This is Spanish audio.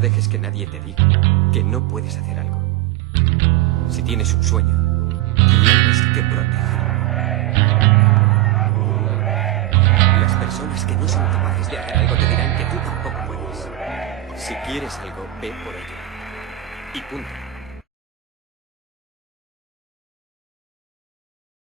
Nunca dejes que nadie te diga que no puedes hacer algo. Si tienes un sueño, tienes que protegerlo. Las personas que no son capaces de hacer algo te dirán que tú tampoco puedes. Si quieres algo, ve por ello. Y punto.